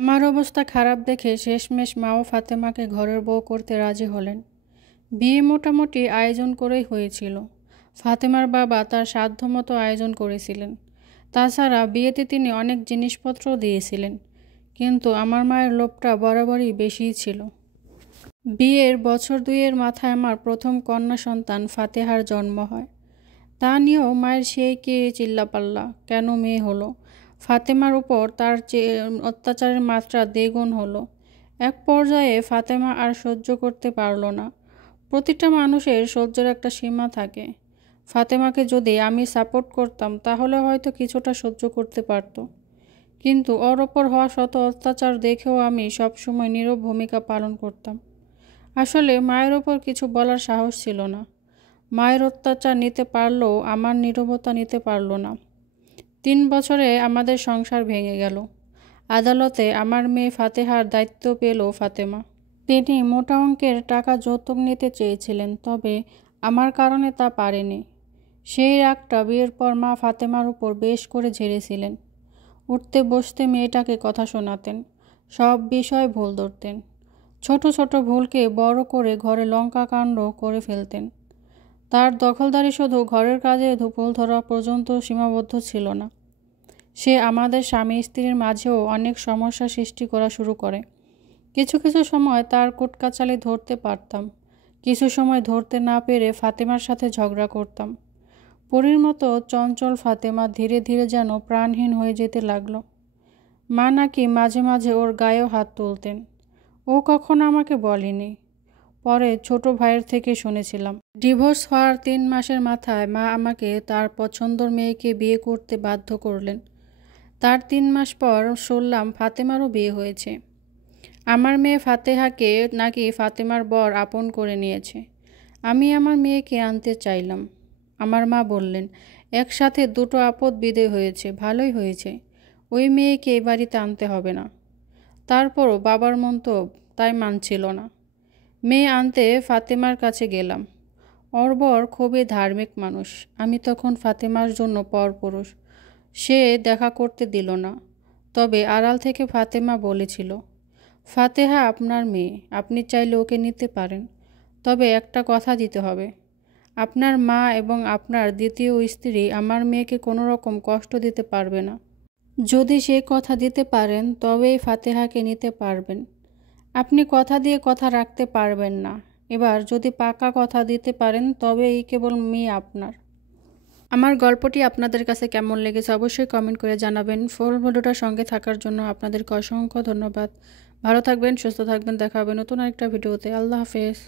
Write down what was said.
আমার অবস্থা খারাপ দেখে শেষমেশ মাও ফাতেমাকে ঘরের বউ করতে রাজি হলেন। বিয়ে মোটামুটি আয়োজন করেই হয়েছিল। ফাতেমার বাবা তার সাধ্যমতো আয়োজন করেছিলেন। তাছাড়া বিয়েতে তিনি অনেক জিনিসপত্রও দিয়েছিলেন। কিন্তু আমার মায়ের লোভটা বরাবরই বেশিই ছিল। বিয়ের বছর দুইয়ের মাথায় আমার প্রথম কন্যা সন্তান ফাতেহার জন্ম হয়। তা নিয়েও মায়ের সেই কে চিল্লাপাল্লা, কেন মেয়ে হলো। ফাতেমার উপর তার অত্যাচারের মাত্রা দ্বিগুণ হলো। এক পর্যায়ে ফাতেমা আর সহ্য করতে পারল না। প্রতিটা মানুষের সহ্যের একটা সীমা থাকে। ফাতেমাকে যদি আমি সাপোর্ট করতাম তাহলে হয়তো কিছুটা সহ্য করতে পারত, কিন্তু ওর ওপর হওয়া শত অত্যাচার দেখেও আমি সবসময় নীরব ভূমিকা পালন করতাম। আসলে মায়ের ওপর কিছু বলার সাহস ছিল না। মায়ের অত্যাচার নিতে পারলেও আমার নীরবতা নিতে পারল না। 3 বছরে আমাদের সংসার ভেঙে গেল। আদালতে আমার মেয়ে ফাতেহার দায়িত্ব পেল ফাতেমা। তিনি মোটা অঙ্কের টাকা যৌতুক নিতে চেয়েছিলেন, তবে আমার কারণে তা পারেনি। সেই রাগটা বিয়ের পর মা ফাতেমার উপর বেশ করে ঝেড়েছিলেন। উঠতে বসতে মেয়েটাকে কথা শোনাতেন, সব বিষয় ভুল ধরতেন। ছোট ছোট ভুলকে বড় করে ঘরে লঙ্কা কাণ্ড করে ফেলতেন। তার দখলদারি শুধু ঘরের কাজে ভুল ধরা পর্যন্ত সীমাবদ্ধ ছিল না। সে আমাদের স্বামী স্ত্রীর মাঝেও অনেক সমস্যা সৃষ্টি করা শুরু করে। কিছু কিছু সময় তার কুটকাচালি ধরতে পারতাম, কিছু সময় ধরতে না পেরে ফাতেমার সাথে ঝগড়া করতাম। পরীর মতো চঞ্চল ফাতেমা ধীরে ধীরে যেন প্রাণহীন হয়ে যেতে লাগলো। মা নাকি মাঝে মাঝে ওর গায়েও হাত তুলতেন। ও কখনো আমাকে বলেনি, পরে ছোট ভাইয়ের থেকে শুনেছিলাম। ডিভোর্স হওয়ার 3 মাসের মাথায় মা আমাকে তার পছন্দর মেয়েকে বিয়ে করতে বাধ্য করলেন। তার 3 মাস পর শুনলাম ফাতেমারও বিয়ে হয়েছে। আমার মেয়ে ফাতেহাকে নাকি ফাতেমার বর আপন করে নিয়েছে। আমি আমার মেয়েকে আনতে চাইলাম। আমার মা বললেন, একসাথে দুটো আপদ বিদে হয়েছে, ভালোই হয়েছে, ওই মেয়েকে এই বাড়িতে আনতে হবে না। তারপরও বাবার মন তো তাই মানছিল না। মেয়ে আনতে ফাতেমার কাছে গেলাম। ওর বর খুবই ধার্মিক মানুষ। আমি তখন ফাতেমার জন্য পরপুরুষ। সে দেখা করতে দিল না। তবে আড়াল থেকে ফাতেমা বলেছিল, ফাতেহা আপনার মেয়ে, আপনি চাইলে ওকে নিতে পারেন, তবে একটা কথা দিতে হবে, আপনার মা এবং আপনার দ্বিতীয় স্ত্রী আমার মেয়েকে কোনো রকম কষ্ট দিতে পারবে না। যদি সে কথা দিতে পারেন তবেই ফাতেহাকে নিতে পারবেন। আপনি কথা দিয়ে কথা রাখতে পারবেন না। এবার যদি পাকা কথা দিতে পারেন তবেই কেবল মেয়ে আপনার। আমার গল্পটি আপনাদের কাছে কেমন লেগেছে অবশ্যই কমেন্ট করে জানাবেন। ফুল ভিডিওটার সঙ্গে থাকার জন্য আপনাদেরকে অসংখ্য ধন্যবাদ। ভালো থাকবেন, সুস্থ থাকবেন। দেখা হবে নতুন আরেকটা ভিডিওতে। আল্লাহ হাফেজ।